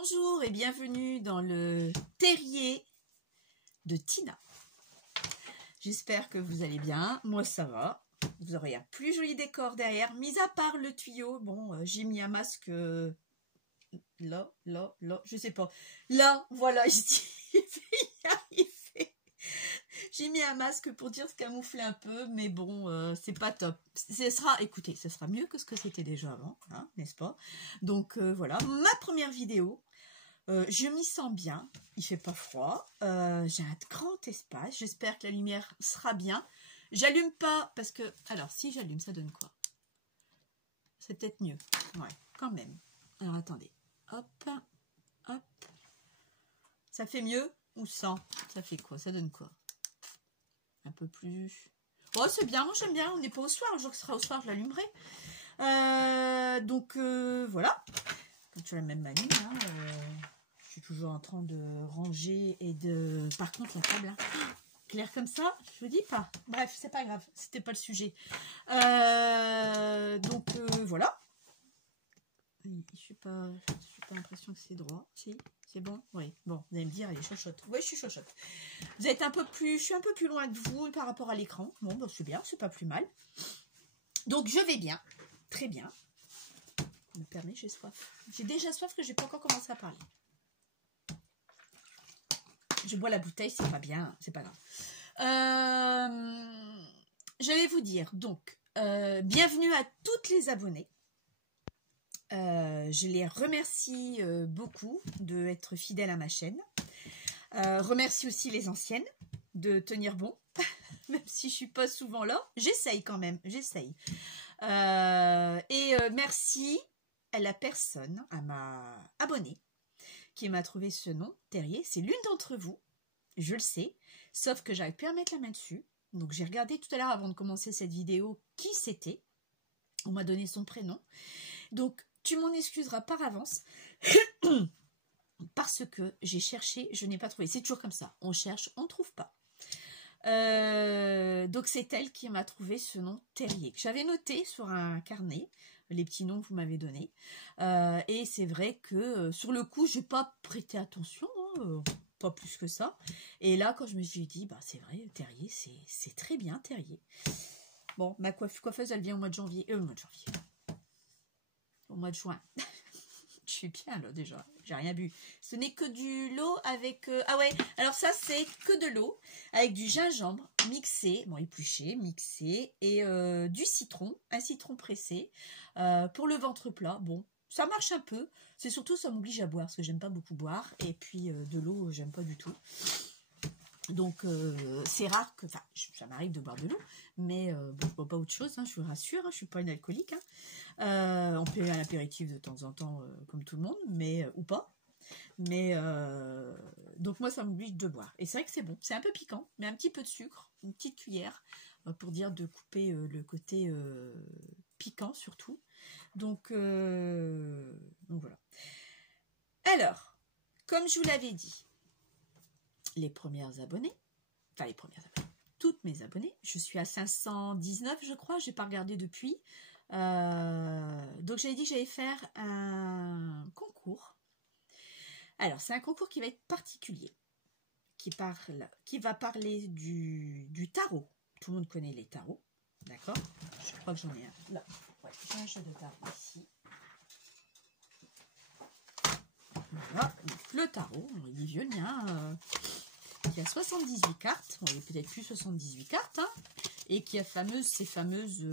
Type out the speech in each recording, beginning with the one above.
Bonjour et bienvenue dans le terrier de Tina. J'espère que vous allez bien. Moi, ça va. Vous aurez un plus joli décor derrière. Mis à part le tuyau, bon, j'ai mis un masque là, je sais pas. Là, voilà, ici. J'ai mis un masque pour dire se camoufler un peu, mais bon, c'est pas top. Écoutez, ce sera mieux que ce que c'était déjà avant, hein, n'est-ce pas? Donc voilà, ma première vidéo. Je m'y sens bien, il fait pas froid, j'ai un grand espace, j'espère que la lumière sera bien. J'allume pas parce que, alors si j'allume, ça donne quoi? C'est peut-être mieux, ouais, quand même. Alors attendez, hop, hop, ça fait mieux ou sans? Ça fait quoi? Ça donne quoi? Un peu plus... Oh c'est bien, moi j'aime bien, on n'est pas au soir, le jour que ce sera au soir je l'allumerai. Donc voilà, quand tu as la même manie, hein, je suis toujours en train de ranger et de... Par contre, la table, hein, clair comme ça, je vous dis pas. Bref, c'est pas grave, c'était pas le sujet. Donc, voilà. Je suis pas l'impression que c'est droit. Si, c'est bon. Oui, bon, vous allez me dire, elle est chochotte. Oui, je suis chochotte. Vous êtes un peu plus... Je suis un peu plus loin de vous par rapport à l'écran. Bon, bah, c'est bien, c'est pas plus mal. Donc, je vais bien. Très bien. Me permet, j'ai soif. J'ai déjà soif que j'ai pas encore commencé à parler. Je bois la bouteille, c'est pas bien, c'est pas grave. Je vais vous dire, donc, bienvenue à toutes les abonnées. Je les remercie beaucoup d'être fidèles à ma chaîne. Remercie aussi les anciennes de tenir bon, même si je suis pas souvent là. J'essaye quand même, j'essaye. Merci à la personne, à ma abonnée, qui m'a trouvé ce nom, Terrier. C'est l'une d'entre vous, je le sais, sauf que j'arrive plus à mettre la main dessus. Donc j'ai regardé tout à l'heure avant de commencer cette vidéo qui c'était. On m'a donné son prénom. Donc tu m'en excuseras par avance parce que j'ai cherché, je n'ai pas trouvé. C'est toujours comme ça, on cherche, on ne trouve pas. Donc c'est elle qui m'a trouvé ce nom Terrier. J'avais noté sur un carnet les petits noms que vous m'avez donnés. Et c'est vrai que sur le coup, j'ai pas prêté attention, hein, pas plus que ça. Et là, quand je me suis dit, bah c'est vrai, Terrier, c'est très bien, Terrier. Bon, ma coiffeuse, elle vient au mois de janvier. Au mois de juin. Je suis bien là déjà, j'ai rien bu. Ce n'est que du lot avec... Ah ouais, alors ça c'est que de l'eau avec du gingembre mixé, bon épluché, mixé, et du citron, un citron pressé pour le ventre plat. Bon, ça marche un peu, c'est surtout ça m'oblige à boire parce que j'aime pas beaucoup boire, et puis de l'eau j'aime pas du tout. Donc c'est rare que, enfin ça m'arrive de boire de l'eau, mais bon, je bois pas autre chose, hein, je vous rassure, hein, je suis pas une alcoolique. Hein. On peut un apéritif de temps en temps comme tout le monde, mais ou pas. Mais donc moi ça m'oblige de boire. Et c'est vrai que c'est bon, c'est un peu piquant, mais un petit peu de sucre, une petite cuillère, pour dire de couper le côté piquant surtout. Donc voilà. Alors, comme je vous l'avais dit, les premières abonnées, enfin les premières abonnées, toutes mes abonnées, je suis à 519 je crois, j'ai pas regardé depuis. Donc j'avais dit que j'allais faire un concours. Alors c'est un concours qui va être particulier, qui va parler du tarot. Tout le monde connaît les tarots, d'accord? Je crois que j'en ai un là. Ouais, j'ai un jeu de tarot ici. Voilà, donc le tarot, il est vieux le mien, qui a 78 cartes, bon, il est peut-être plus 78 cartes, hein, et qui a ces fameuses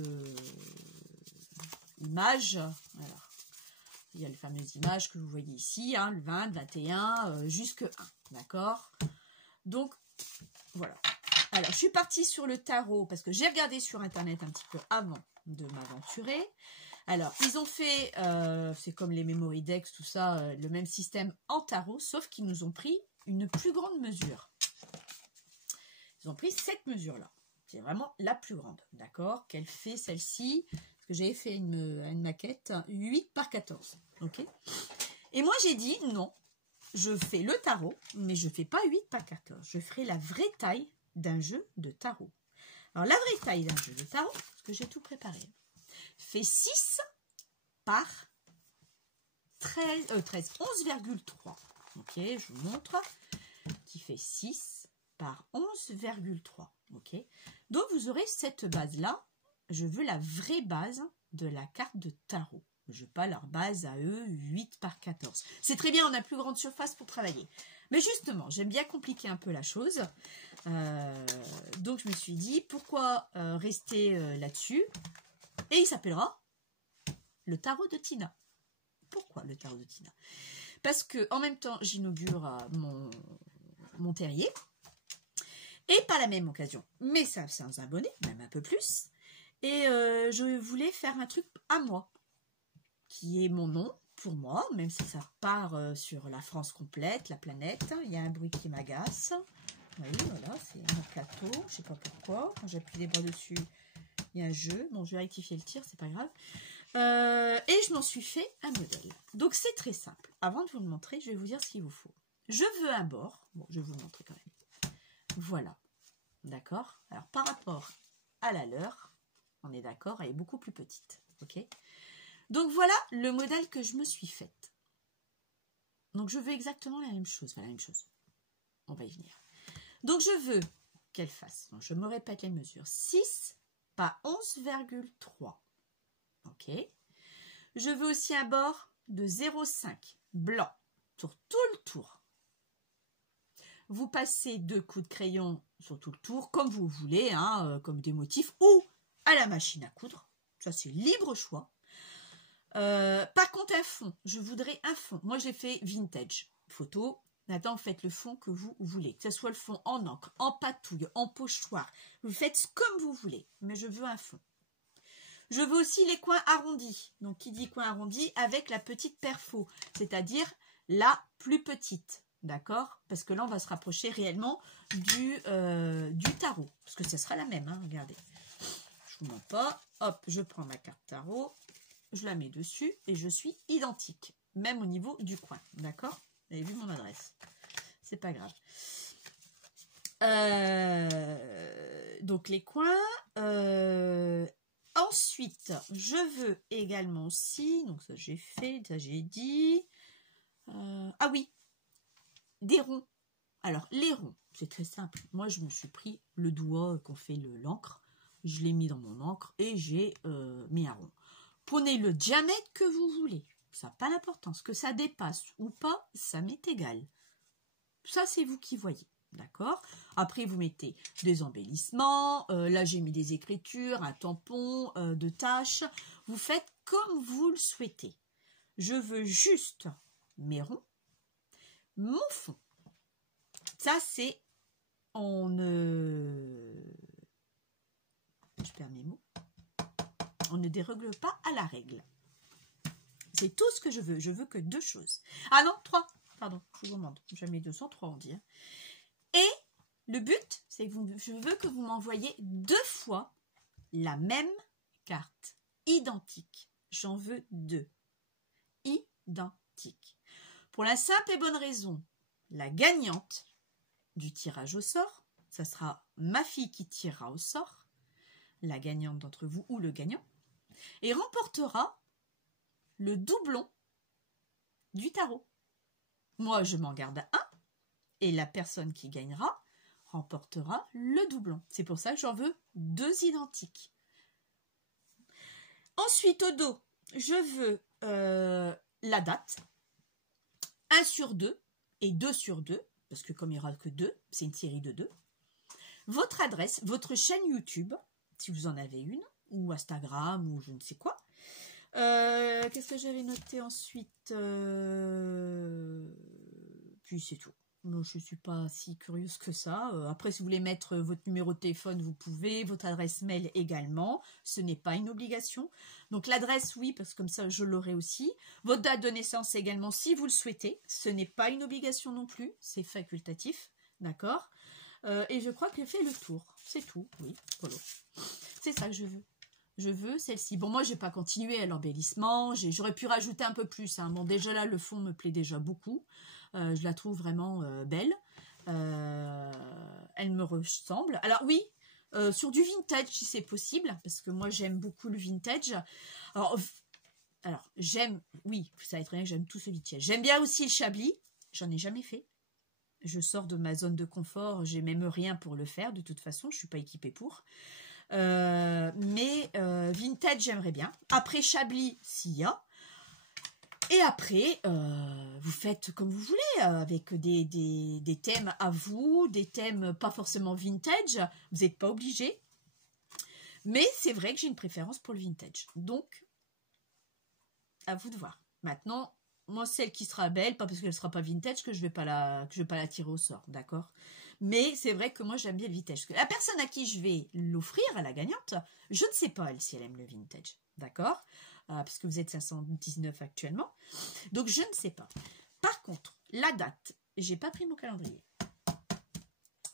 images. Alors, il y a les fameuses images que vous voyez ici, hein, le 20, le 21, jusque 1, d'accord? Donc, voilà. Alors, je suis partie sur le tarot parce que j'ai regardé sur Internet un petit peu avant de m'aventurer. Alors, ils ont fait, c'est comme les Memory Decks, tout ça, le même système en tarot, sauf qu'ils nous ont pris une plus grande mesure. Ils ont pris cette mesure-là. C'est vraiment la plus grande, d'accord? Qu'elle fait celle-ci, parce que j'avais fait une maquette 8 par 14, ok? Et moi, j'ai dit, non, je fais le tarot, mais je ne fais pas 8 par 14. Je ferai la vraie taille d'un jeu de tarot. Alors, la vraie taille d'un jeu de tarot, parce que j'ai tout préparé, fait 6 par 11,3. Ok, je vous montre. Qui fait 6 par 11,3. Ok, donc vous aurez cette base-là. Je veux la vraie base de la carte de tarot. Je veux pas leur base à eux 8 par 14. C'est très bien, on a plus grande surface pour travailler. Mais justement, j'aime bien compliquer un peu la chose. Donc je me suis dit, pourquoi rester là-dessus? Et il s'appellera le tarot de Tina. Pourquoi le tarot de Tina? Parce que en même temps, j'inaugure mon terrier. Et par la même occasion, mes 500 abonnés, même un peu plus. Et je voulais faire un truc à moi, qui est mon nom, pour moi, même si ça part sur la France complète, la planète. Il y a un bruit qui m'agace. Oui, voilà, c'est un plateau, je ne sais pas pourquoi. Quand j'appuie les bras dessus, il y a un jeu. Bon, je vais rectifier le tir, c'est pas grave. Et je m'en suis fait un modèle. Donc, c'est très simple. Avant de vous le montrer, je vais vous dire ce qu'il vous faut. Je veux un bord. Bon, je vais vous le montrer quand même. Voilà. D'accord? Alors, par rapport à la leur, on est d'accord, elle est beaucoup plus petite. Ok? Donc, voilà le modèle que je me suis faite. Donc, je veux exactement la même chose. Enfin, la même chose. On va y venir. Donc, je veux qu'elle fasse, donc je me répète les mesures, 6 par 11,3. Ok. Je veux aussi un bord de 0,5 blanc sur tout le tour. Vous passez 2 coups de crayon sur tout le tour, comme vous voulez, hein, comme des motifs, ou à la machine à coudre. Ça, c'est libre choix. Par contre, un fond. Je voudrais un fond. Moi, j'ai fait vintage. Photo. Maintenant, faites le fond que vous voulez. Que ce soit le fond en encre, en patouille, en pochoir. Vous faites comme vous voulez. Mais je veux un fond. Je veux aussi les coins arrondis. Donc, qui dit coin arrondi avec la petite perfo. C'est-à-dire la plus petite. D'accord? Parce que là, on va se rapprocher réellement du tarot. Parce que ce sera la même. Hein, regardez. Je vous mens pas. Hop, je prends ma carte tarot. Je la mets dessus et je suis identique. Même au niveau du coin. D'accord? Vous avez vu mon adresse. C'est pas grave. Donc les coins. Ensuite, je veux également aussi, donc ça j'ai fait, ça j'ai dit. Ah oui, des ronds. Alors les ronds, c'est très simple. Moi je me suis pris le doigt qu'on fait l'encre. Je l'ai mis dans mon encre et j'ai mis un rond. Prenez le diamètre que vous voulez. Ça n'a pas d'importance. Que ça dépasse ou pas, ça m'est égal. Ça, c'est vous qui voyez. D'accord? Après, vous mettez des embellissements. Là, j'ai mis des écritures, un tampon, de taches. Vous faites comme vous le souhaitez. Je veux juste mes ronds, mon fond. Ça, c'est... Je perds mes mots. On ne dérègle pas à la règle. C'est tout ce que je veux. Je veux que 2 choses. Ah non, 3. Pardon, je vous demande. Jamais 203, on dit. Hein. Et le but, c'est que je veux que vous m'envoyiez 2 fois la même carte. Identique. J'en veux 2. Identique. Pour la simple et bonne raison, la gagnante du tirage au sort, ça sera ma fille qui tirera au sort, la gagnante d'entre vous ou le gagnant, et remportera le doublon du tarot. Moi, je m'en garde un et la personne qui gagnera remportera le doublon. C'est pour ça que j'en veux 2 identiques. Ensuite, au dos, je veux la date, 1 sur 2 et 2 sur 2, parce que comme il n'y aura que 2, c'est une série de 2. Votre adresse, votre chaîne YouTube, si vous en avez une, ou Instagram, ou je ne sais quoi. Qu'est-ce que j'avais noté ensuite? Puis c'est tout. Moi, je ne suis pas si curieuse que ça. Après, si vous voulez mettre votre numéro de téléphone, vous pouvez. Votre adresse mail également. Ce n'est pas une obligation. Donc l'adresse, oui, parce que comme ça, je l'aurai aussi. Votre date de naissance également, si vous le souhaitez. Ce n'est pas une obligation non plus. C'est facultatif. D'accord? Et je crois que j'ai fait le tour. C'est tout. Oui, voilà. C'est ça que je veux. Je veux celle-ci. Bon, moi, je n'ai pas continué à l'embellissement. J'aurais pu rajouter un peu plus. Hein. Bon, déjà là, le fond me plaît déjà beaucoup. Je la trouve vraiment belle. Elle me ressemble. Alors oui, sur du vintage, si c'est possible, parce que moi, j'aime beaucoup le vintage. Alors, alors, j'aime, oui, vous savez très bien que j'aime tout ce vintage. J'aime bien aussi le Chablis. J'en ai jamais fait. Je sors de ma zone de confort. J'ai même rien pour le faire. De toute façon, je suis pas équipée pour. Mais vintage, j'aimerais bien. Après Chablis, s'il y a. Et après, vous faites comme vous voulez, avec des thèmes à vous, des thèmes pas forcément vintage. Vous n'êtes pas obligé. Mais c'est vrai que j'ai une préférence pour le vintage. Donc, à vous de voir. Maintenant, moi, celle qui sera belle, pas parce qu'elle sera pas vintage que je vais pas la tirer au sort, d'accord? Mais c'est vrai que moi, j'aime bien le vintage. La personne à qui je vais l'offrir, à la gagnante, je ne sais pas, elle, si elle aime le vintage, d'accord? Parce que vous êtes 519 actuellement. Donc, je ne sais pas. Par contre, la date, j'ai pas pris mon calendrier.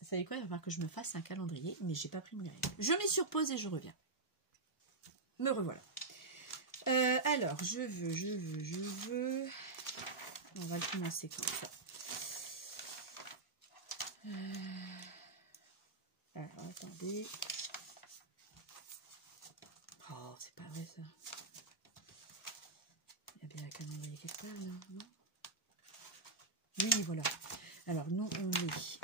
Vous savez quoi? Il va falloir que je me fasse un calendrier, mais j'ai pas pris mon calendrier. Je mets sur pause et je reviens. Me revoilà. Alors, je veux. On va le commencer comme ça. Alors, attendez. Oh, c'est pas vrai ça. Il y a bien un calendrier quelque part, là, non? Oui, voilà. Alors, nous, on est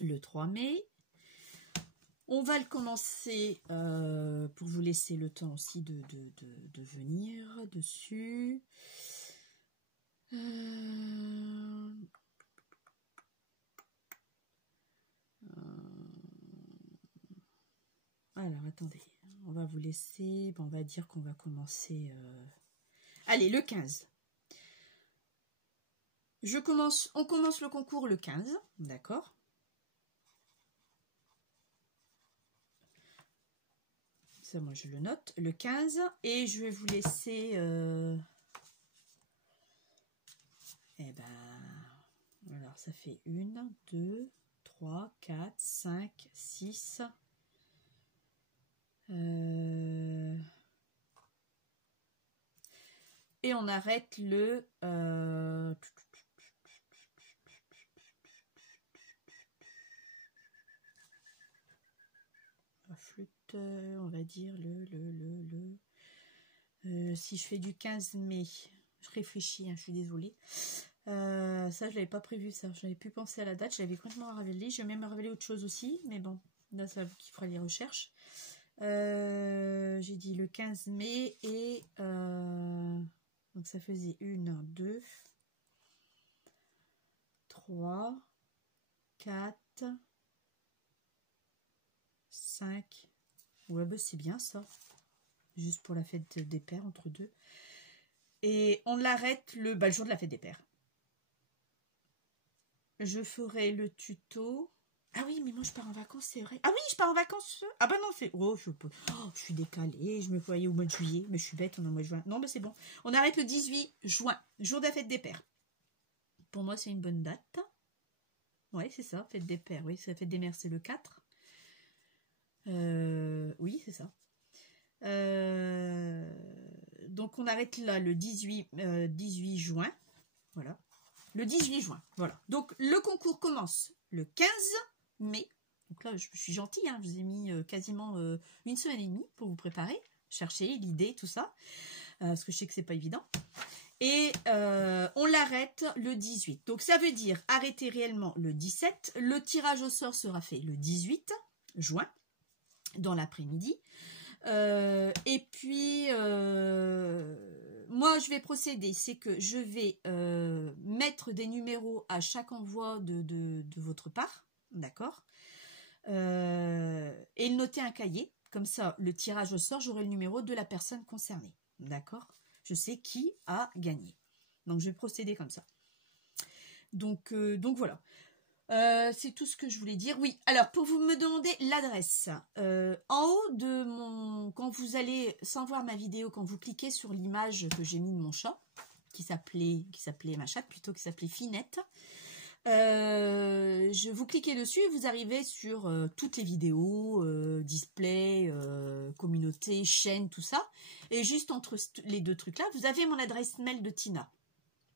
le 3 mai. On va le commencer pour vous laisser le temps aussi de venir dessus. Alors, attendez. On va vous laisser... Bon, on va dire qu'on va commencer... Allez, le 15. On commence le concours le 15, d'accord? Ça, moi, je le note. Le 15. Et je vais vous laisser... Eh ben... Alors, ça fait 1, 2, 3, 4, 5, 6... Et on arrête le... La flûte, on va dire si je fais du 15 mai, je réfléchis, hein, je suis désolée. Ça, je l'avais pas prévu, ça. J'avais pu penser à la date, j'avais complètement révélé. Je vais même révéler autre chose aussi, mais bon, là, c'est à vous qui ferez les recherches. J'ai dit le 15 mai et donc ça faisait 1, 2, 3, 4, 5. Ouais, bah c'est bien ça. Juste pour la fête des pères, entre deux. Et on l'arrête le jour de la fête des pères. Je ferai le tuto. Ah oui, mais moi je pars en vacances, c'est vrai. Ah oui, je pars en vacances. Ah bah non, c'est... Oh, je suis décalée. Je me voyais au mois de juillet. Mais je suis bête, on est au mois de juin. Non, bah c'est bon. On arrête le 18 juin, jour de la fête des pères. Pour moi, c'est une bonne date. Ouais, c'est ça, fête des pères. Oui, c'est la fête des mères, c'est le 4. Oui, c'est ça. Donc, on arrête là le 18 juin. Voilà. Le 18 juin, voilà. Donc, le concours commence le 15 mai. Donc là, je suis gentille, hein, je vous ai mis quasiment une semaine et demie pour vous préparer, chercher l'idée, tout ça, parce que je sais que c'est pas évident. Et on l'arrête le 18. Donc, ça veut dire arrêter réellement le 17. Le tirage au sort sera fait le 18 juin, dans l'après-midi. Et puis, moi, je vais procéder, c'est que je vais mettre des numéros à chaque envoi de votre part, d'accord, et noter un cahier, comme ça, le tirage au sort, j'aurai le numéro de la personne concernée, d'accord. Je sais qui a gagné. Donc, je vais procéder comme ça. Donc voilà. C'est tout ce que je voulais dire. Oui, alors pour vous me demander l'adresse, en haut de mon... Quand vous allez, sans voir ma vidéo, quand vous cliquez sur l'image que j'ai mis de mon chat, qui s'appelait ma chatte plutôt, qui s'appelait Finette, vous cliquez dessus et vous arrivez sur toutes les vidéos, display, communauté, chaîne, tout ça. Et juste entre les deux trucs là, vous avez mon adresse mail de Tina.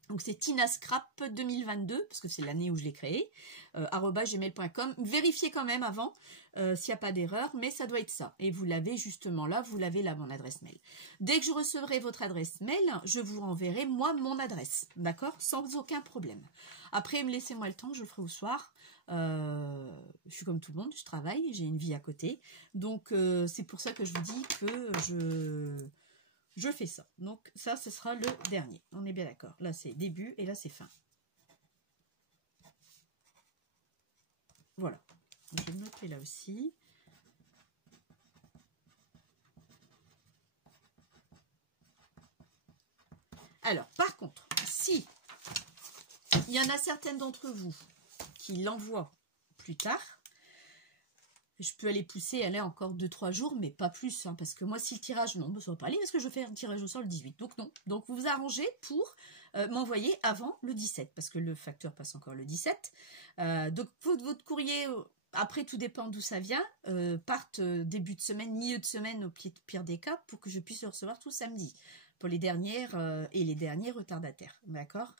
Donc c'est tinascrap 2022, parce que c'est l'année où je l'ai créé, @gmail.com. Vérifiez quand même avant s'il n'y a pas d'erreur, mais ça doit être ça. Et vous l'avez justement là, vous l'avez là, mon adresse mail. Dès que je recevrai votre adresse mail, je vous renverrai moi mon adresse, d'accord? Sans aucun problème. Après, laissez-moi le temps, je le ferai au soir. Je suis comme tout le monde, je travaille, j'ai une vie à côté. Donc c'est pour ça que je vous dis que je fais ça. Donc ça, ce sera le dernier. On est bien d'accord. Là, c'est début et là, c'est fin. Voilà. Je vais me noter là aussi. Alors, par contre, si il y en a certaines d'entre vous qui l'envoient plus tard, je peux aller pousser, elle est encore 2-3 jours, mais pas plus, hein, parce que moi, si le tirage, non, ça va pas aller, parce que je fais un tirage au sort le 18, donc non. Donc, vous vous arrangez pour m'envoyer avant le 17, parce que le facteur passe encore le 17. Donc, votre courrier, après, tout dépend d'où ça vient, parte début de semaine, milieu de semaine, au pire des cas, pour que je puisse le recevoir tout samedi, pour les dernières et les derniers retardataires, d'accord?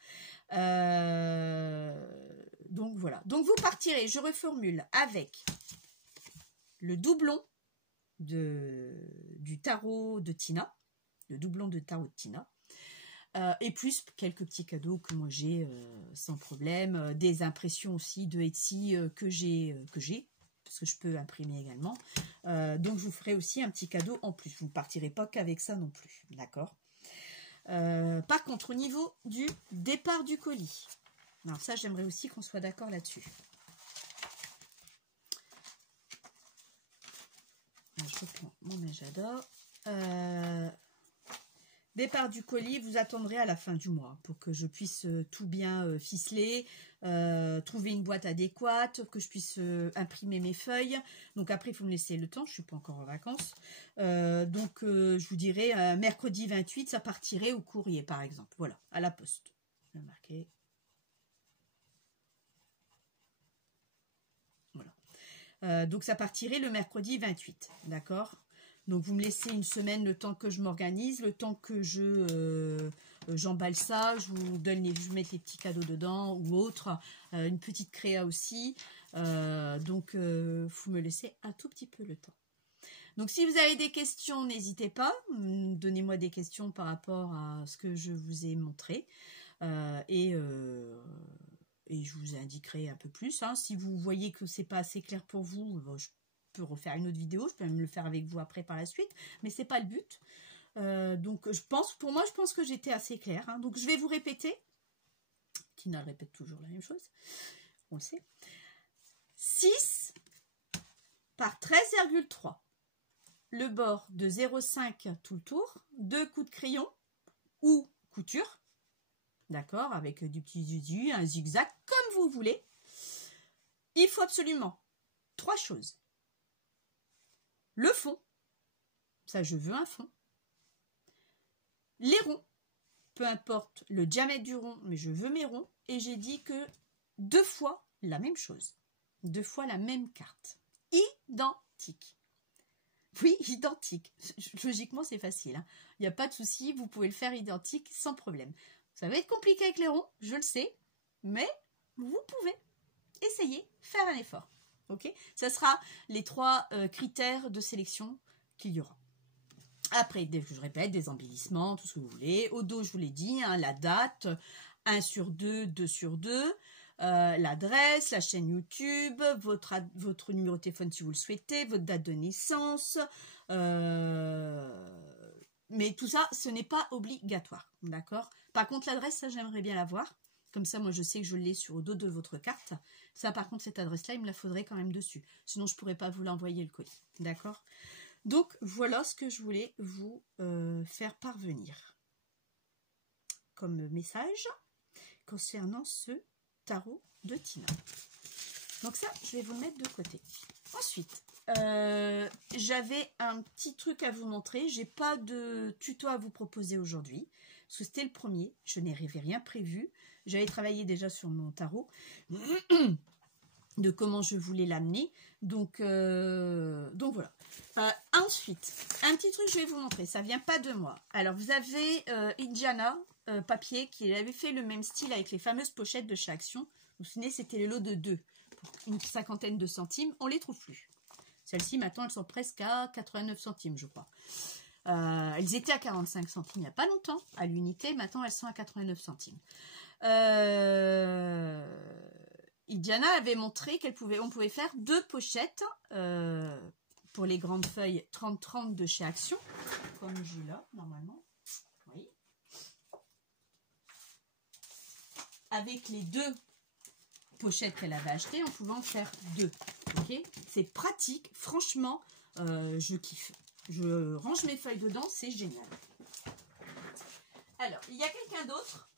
Donc, voilà. Donc, vous partirez, je reformule, avec le doublon du tarot de Tina, le doublon de tarot de Tina, et plus quelques petits cadeaux que moi j'ai sans problème, des impressions aussi de Etsy que j'ai, parce que je peux imprimer également. Donc je vous ferai aussi un petit cadeau en plus. Vous ne partirez pas qu'avec ça non plus, d'accord? Par contre, au niveau du départ du colis, alors ça j'aimerais aussi qu'on soit d'accord là-dessus. Je reprends mon agenda. Départ du colis, vous attendrez à la fin du mois pour que je puisse tout bien ficeler, trouver une boîte adéquate, que je puisse imprimer mes feuilles. Donc après, il faut me laisser le temps, je ne suis pas encore en vacances. Donc je vous dirai, mercredi 28, ça partirait au courrier par exemple. Voilà, à la poste. Je vais marquer. Voilà. Donc ça partirait le mercredi 28, d'accord? Donc vous me laissez une semaine le temps que je m'organise, le temps que j'emballe ça, je vous donne je mets les petits cadeaux dedans ou autre, une petite créa aussi. Donc vous me laissez un tout petit peu le temps. Donc si vous avez des questions, n'hésitez pas, donnez-moi des questions par rapport à ce que je vous ai montré. Et je vous indiquerai un peu plus. Hein. Si vous voyez que c'est pas assez clair pour vous, je peux refaire une autre vidéo. Je peux même le faire avec vous après par la suite. Mais c'est pas le but. Donc pour moi, je pense que j'étais assez claire. Hein. Donc je vais vous répéter. Tina répète toujours la même chose. On le sait. 6 par 13,3. Le bord de 0,5 tout le tour. 2 coups de crayon ou couture. D'accord, avec du petit zuzu, un zigzag, comme vous voulez. Il faut absolument 3 choses. Le fond, ça je veux un fond. Les ronds, peu importe le diamètre du rond, mais je veux mes ronds. Et j'ai dit que 2 fois la même chose. 2 fois la même carte. Identique. Oui, identique. Logiquement, c'est facile. Hein. Il n'y a pas de souci, vous pouvez le faire identique sans problème. Ça va être compliqué avec les ronds, je le sais, mais vous pouvez essayer, faire un effort. Ok ? Ça sera les 3 critères de sélection qu'il y aura. Après, je répète, des embellissements, tout ce que vous voulez. Au dos, je vous l'ai dit, hein, la date, 1 sur 2, 2 sur 2. L'adresse, la chaîne YouTube, votre numéro de téléphone si vous le souhaitez, votre date de naissance. Mais tout ça, ce n'est pas obligatoire. D'accord ? Par contre, l'adresse, ça, j'aimerais bien l'avoir. Comme ça, moi, je sais que je l'ai sur le dos de votre carte. Ça, par contre, cette adresse-là, il me la faudrait quand même dessus. Sinon, je ne pourrais pas vous l'envoyer le colis. D'accord ? Donc, voilà ce que je voulais vous faire parvenir comme message concernant ce tarot de Tina. Donc ça, je vais vous le mettre de côté. Ensuite, j'avais un petit truc à vous montrer. J'ai pas de tuto à vous proposer aujourd'hui. Parce que c'était le premier. Je n'avais rien prévu. J'avais travaillé déjà sur mon tarot. De comment je voulais l'amener. Donc voilà. Ensuite, un petit truc que je vais vous montrer. Ça vient pas de moi. Alors, vous avez Indiana papier qui avait fait le même style avec les fameuses pochettes de chez Action. Vous vous souvenez, c'était les lots de 2 pour une cinquantaine de centimes. On les trouve plus. Celles-ci, maintenant, elles sont presque à 89 centimes, je crois. Elles étaient à 45 centimes il n'y a pas longtemps à l'unité. Maintenant, elles sont à 89 centimes. Diana avait montré on pouvait faire 2 pochettes pour les grandes feuilles 30-30 de chez Action, comme j'ai là, normalement. Oui. Avec les 2 pochettes qu'elle avait achetées, on pouvait en faire 2. Okay, c'est pratique, franchement, je kiffe. Je range mes feuilles dedans, c'est génial. Alors, il y a quelqu'un d'autre.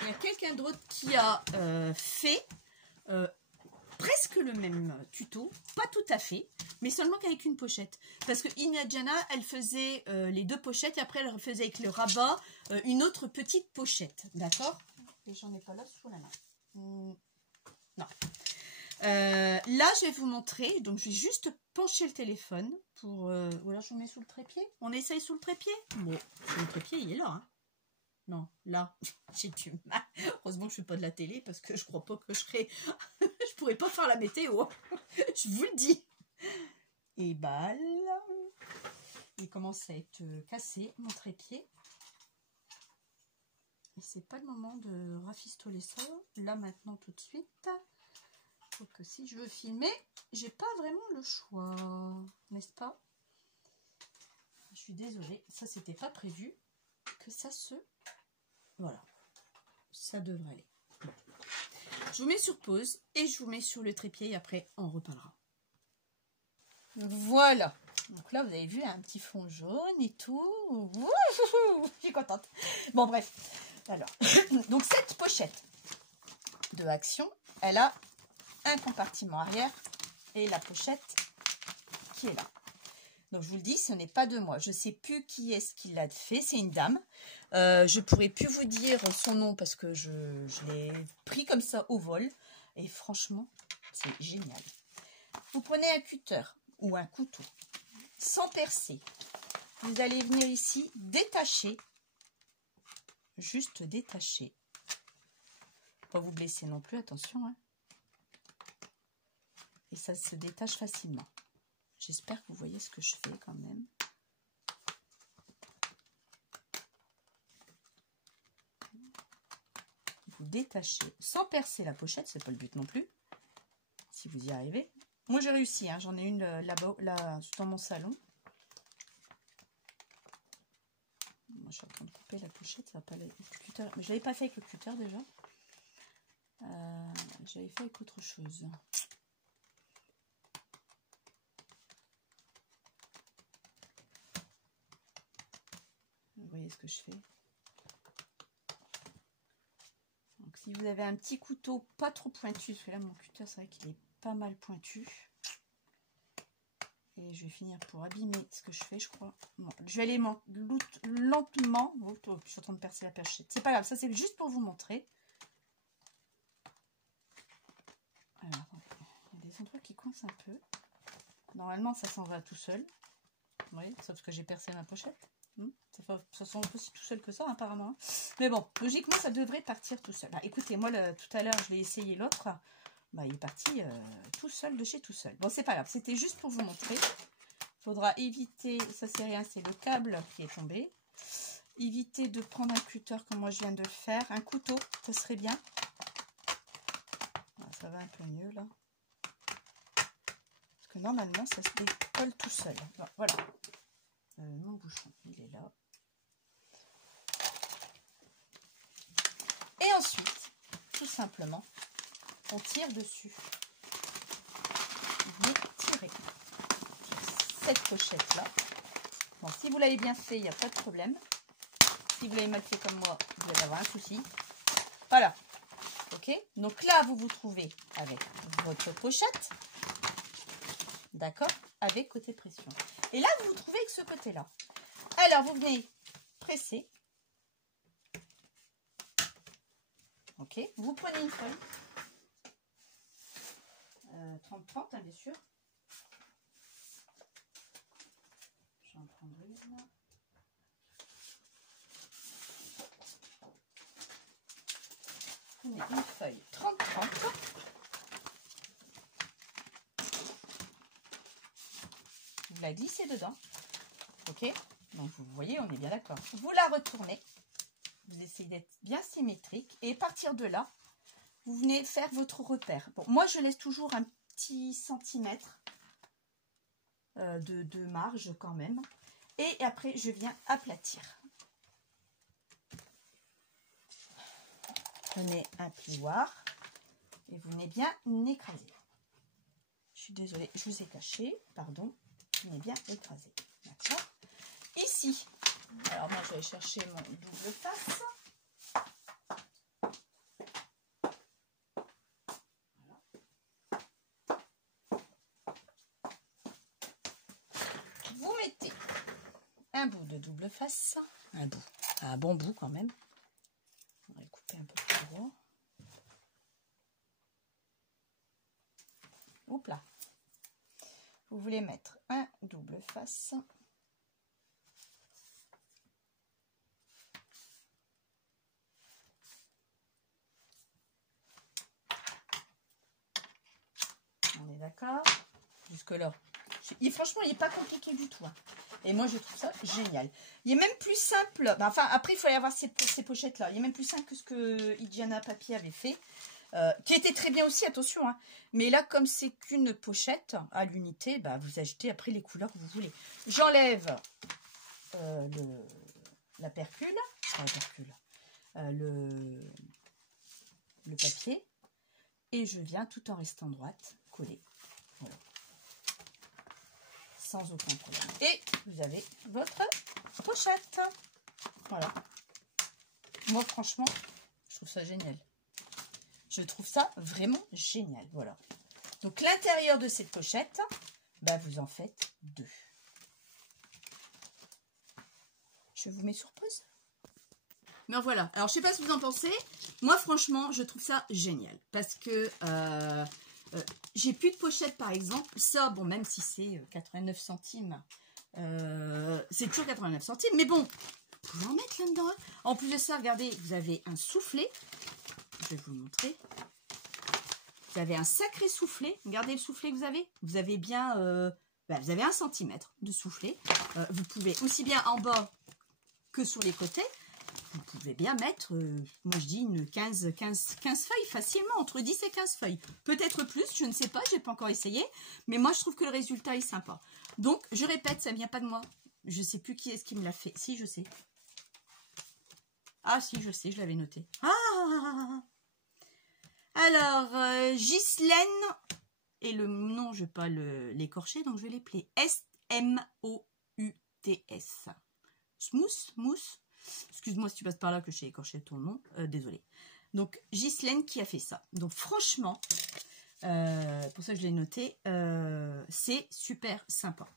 Il y a quelqu'un d'autre qui a fait presque le même tuto, pas tout à fait, mais seulement qu'avec une pochette. Parce que Diana, elle faisait les 2 pochettes et après elle faisait avec le rabat une autre petite pochette, d'accord? Et j'en ai pas là sous la main. Non. Là, je vais vous montrer. Donc, je vais juste pencher le téléphone pour... ou alors, je vous mets sous le trépied. On essaye sous le trépied. Bon, le trépied, il est là. Hein. Non, là, j'ai du mal. Heureusement que je ne fais pas de la télé parce que je crois pas que je serais... je pourrais pas faire la météo. Je vous le dis. Et bah là, il commence à être cassé, mon trépied. Et c'est pas le moment de rafistoler ça. Là, maintenant, tout de suite. Faut que si je veux filmer, j'ai pas vraiment le choix, n'est-ce pas? Je suis désolée, ça c'était pas prévu que ça se... Voilà, ça devrait aller. Je vous mets sur pause et je vous mets sur le trépied et après on reparlera. Voilà, donc là vous avez vu un petit fond jaune et tout. Je suis contente. Bon bref, alors, donc cette pochette de Action, elle a un compartiment arrière et la pochette qui est là. Donc je vous le dis, ce n'est pas de moi. Je ne sais plus qui est-ce qui l'a fait. C'est une dame. Je ne pourrais plus vous dire son nom parce que je l'ai pris comme ça au vol. Et franchement, c'est génial. Vous prenez un cutter ou un couteau sans percer. Vous allez venir ici détacher. Juste détacher. Pas vous blesser non plus, attention. Hein. Et ça se détache facilement. J'espère que vous voyez ce que je fais quand même. Vous détachez sans percer la pochette, c'est pas le but non plus. Si vous y arrivez. Moi j'ai réussi, hein, j'en ai une là-bas, là, dans mon salon. Moi je suis en train de couper la pochette, ça va pas aller avec le cutter. Mais je l'avais pas fait avec le cutter déjà. J'avais fait avec autre chose. Vous voyez ce que je fais. Donc si vous avez un petit couteau pas trop pointu, parce que là mon cutter c'est vrai qu'il est pas mal pointu. Et je vais finir pour abîmer ce que je fais, je crois. Bon, je vais aller lentement. Oh, je suis en train de percer la pochette. C'est pas grave, ça c'est juste pour vous montrer. Alors, il y a des endroits qui coincent un peu. Normalement ça s'en va tout seul. Vous voyez, sauf que j'ai percé ma pochette. Ça sent aussi tout seul que ça apparemment. Mais bon, logiquement ça devrait partir tout seul. Bah, écoutez, moi tout à l'heure je l'ai essayé l'autre. Bah, il est parti tout seul de chez tout seul. Bon, c'est pas grave, c'était juste pour vous montrer. Il faudra éviter, ça c'est rien, c'est le câble qui est tombé. Éviter de prendre un cutter comme moi je viens de le faire. Un couteau, ça serait bien. Voilà, ça va un peu mieux là. Parce que normalement ça se décolle tout seul. Bon, voilà. Mon bouchon, il est là. Et ensuite, tout simplement, on tire dessus. Vous tirez cette pochette là. Bon, si vous l'avez bien fait, il n'y a pas de problème. Si vous l'avez mal fait comme moi, vous allez avoir un souci. Voilà. Ok. Donc là, vous vous trouvez avec votre pochette. D'accord. Avec côté pression. Et là, vous vous trouvez avec ce côté-là. Alors, vous venez presser. Ok. Vous prenez une feuille. 30-30, hein, bien sûr. Je vais en prendre une. prenez une feuille 30-30. Vous la glissez dedans. Ok? Donc vous voyez, on est bien d'accord. Vous la retournez. Vous essayez d'être bien symétrique. Et à partir de là, vous venez faire votre repère. Bon, moi, je laisse toujours un petit centimètre de marge quand même. Et après, je viens aplatir. Prenez un plioir et vous venez bien écraser. Je suis désolée, je vous ai caché, pardon. Vous venez bien écraser. D'accord? Ici, alors moi, je vais chercher mon double face. Vous mettez un bout de double face, un bon bout quand même. On va le couper un peu plus gros. Oups là. Vous voulez mettre un double face. On est d'accord? Jusque-là. Franchement, il n'est pas compliqué du tout. Hein. Et moi, je trouve ça génial. Il est même plus simple. Enfin, après, il faut y avoir ces pochettes-là. Il est même plus simple que ce que Idiana Papier avait fait. Qui était très bien aussi, attention. Hein. Mais là, comme c'est qu'une pochette à l'unité, bah, vous achetez après les couleurs que vous voulez. J'enlève la percule. Le papier. Et je viens, tout en restant droite, coller. Voilà. Sans aucun problème. Et vous avez votre pochette. Voilà. Moi, franchement, je trouve ça génial. Je trouve ça vraiment génial. Voilà. Donc, l'intérieur de cette pochette, bah, vous en faites 2. Je vous mets sur pause. Mais voilà. Alors, je sais pas ce que vous en pensez. Moi, franchement, je trouve ça génial. Parce que j'ai plus de pochette, par exemple. Ça, bon, même si c'est 89 centimes, c'est toujours 89 centimes. Mais bon, vous pouvez en mettre là-dedans. Hein. En plus de ça, regardez, vous avez un soufflet. Je vais vous le montrer. Vous avez un sacré soufflet. Regardez le soufflet que vous avez. Vous avez bien... vous avez 1 centimètre de soufflet. Vous pouvez aussi bien en bas que sur les côtés. Vous pouvez bien mettre, moi je dis une 15 feuilles facilement, entre 10 et 15 feuilles. Peut-être plus, je ne sais pas, je n'ai pas encore essayé. Mais moi je trouve que le résultat est sympa. Donc je répète, ça ne vient pas de moi. Je ne sais plus qui est-ce qui me l'a fait. Si, je sais. Ah si, je sais, je l'avais noté. Ah! Alors, Ghislaine, et le nom, je ne vais pas l'écorcher, donc je vais l'épeler S-M-O-U-T-S. Mousse. Excuse-moi si tu passes par là que j'ai écorché ton nom. Désolée. Donc, Ghislaine qui a fait ça. Donc, franchement, pour ça que je l'ai noté, c'est super sympa.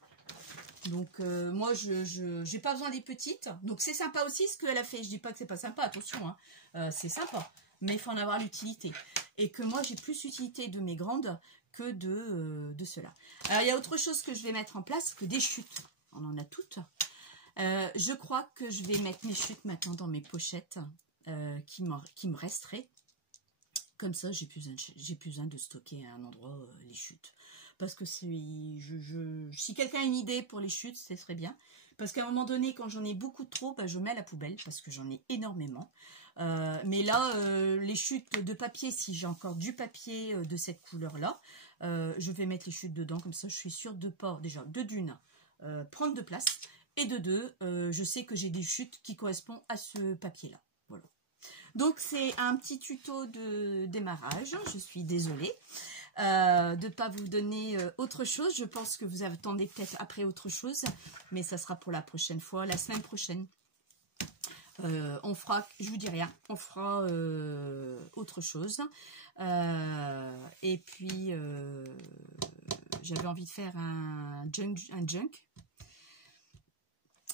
Donc, moi, je n'ai pas besoin des petites. Donc, c'est sympa aussi ce qu'elle a fait. Je ne dis pas que c'est pas sympa, attention. Hein. C'est sympa. Mais il faut en avoir l'utilité. Et que moi, j'ai plus l'utilité de mes grandes que de ceux-là. Alors, il y a autre chose que je vais mettre en place que des chutes. On en a toutes. Je crois que je vais mettre mes chutes maintenant dans mes pochettes qui me resteraient. Comme ça, j'ai plus besoin de stocker à un endroit les chutes. Parce que si quelqu'un a une idée pour les chutes, ce serait bien. Parce qu'à un moment donné, quand j'en ai beaucoup trop, bah, je mets à la poubelle parce que j'en ai énormément. Mais là, les chutes de papier, si j'ai encore du papier de cette couleur-là, je vais mettre les chutes dedans. Comme ça, je suis sûre de pas, déjà, d'une, prendre de place. Et de 2, je sais que j'ai des chutes qui correspondent à ce papier-là. Voilà. Donc, c'est un petit tuto de démarrage. Je suis désolée de ne pas vous donner autre chose. Je pense que vous attendez peut-être après autre chose. Mais ça sera pour la prochaine fois, la semaine prochaine. On fera, je vous dis rien, on fera autre chose. Et puis, j'avais envie de faire un junk.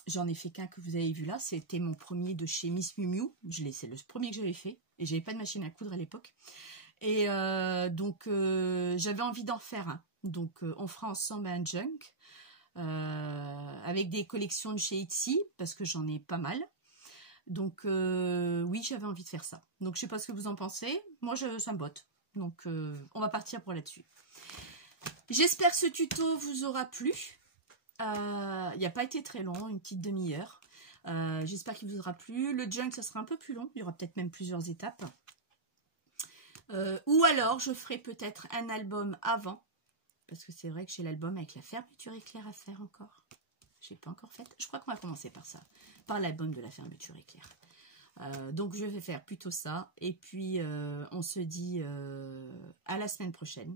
J'en ai fait qu'un que vous avez vu là. C'était mon premier de chez Miss Miu Miu. C'est le premier que j'avais fait. Et j'avais pas de machine à coudre à l'époque. Et donc, j'avais envie d'en faire un. Donc, on fera ensemble un junk. Avec des collections de chez Etsy. Parce que j'en ai pas mal. Donc, oui, j'avais envie de faire ça. Donc, je sais pas ce que vous en pensez. Moi, ça me botte. Donc, on va partir pour là-dessus. J'espère que ce tuto vous aura plu. Il n'a pas été très long, une petite demi-heure. J'espère qu'il vous aura plu. Le junk, ça sera un peu plus long. Il y aura peut-être même plusieurs étapes. Ou alors, je ferai peut-être un album avant. Parce que c'est vrai que j'ai l'album avec la fermeture éclair à faire encore. Je n'ai pas encore fait. Je crois qu'on va commencer par ça. Par l'album de la fermeture éclair. Donc, je vais faire plutôt ça. Et puis, on se dit à la semaine prochaine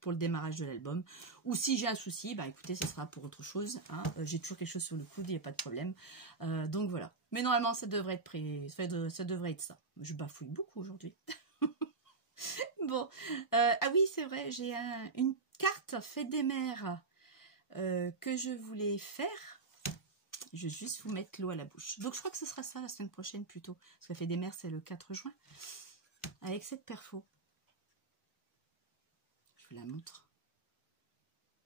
pour le démarrage de l'album. Ou si j'ai un souci, bah écoutez, ça sera pour autre chose. Hein. J'ai toujours quelque chose sur le coude, il n'y a pas de problème. Donc, voilà. Mais normalement, ça devrait être prêt. Ça devrait être ça. Je bafouille beaucoup aujourd'hui. Bon. Ah oui, c'est vrai, j'ai une carte fête des mères que je voulais faire. Je vais juste vous mettre l'eau à la bouche. Donc, je crois que ce sera ça la semaine prochaine plutôt. Parce que la fête des mères, c'est le 4 juin. Avec cette perfo. Je vous la montre.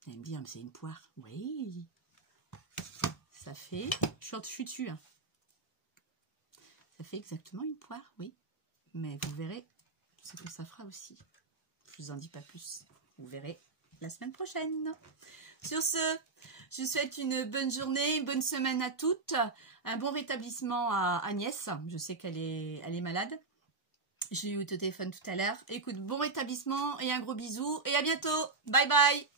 Elle va me dire, mais c'est une poire. Oui. Ça fait... Je suis dessus. Hein. Ça fait exactement une poire, oui. Mais vous verrez ce que ça fera aussi. Je vous en dis pas plus. Vous verrez la semaine prochaine. Sur ce, je vous souhaite une bonne journée, une bonne semaine à toutes. Un bon rétablissement à Agnès. Je sais qu'elle est malade. J'ai eu au téléphone tout à l'heure. Écoute, bon rétablissement et un gros bisou. Et à bientôt. Bye bye.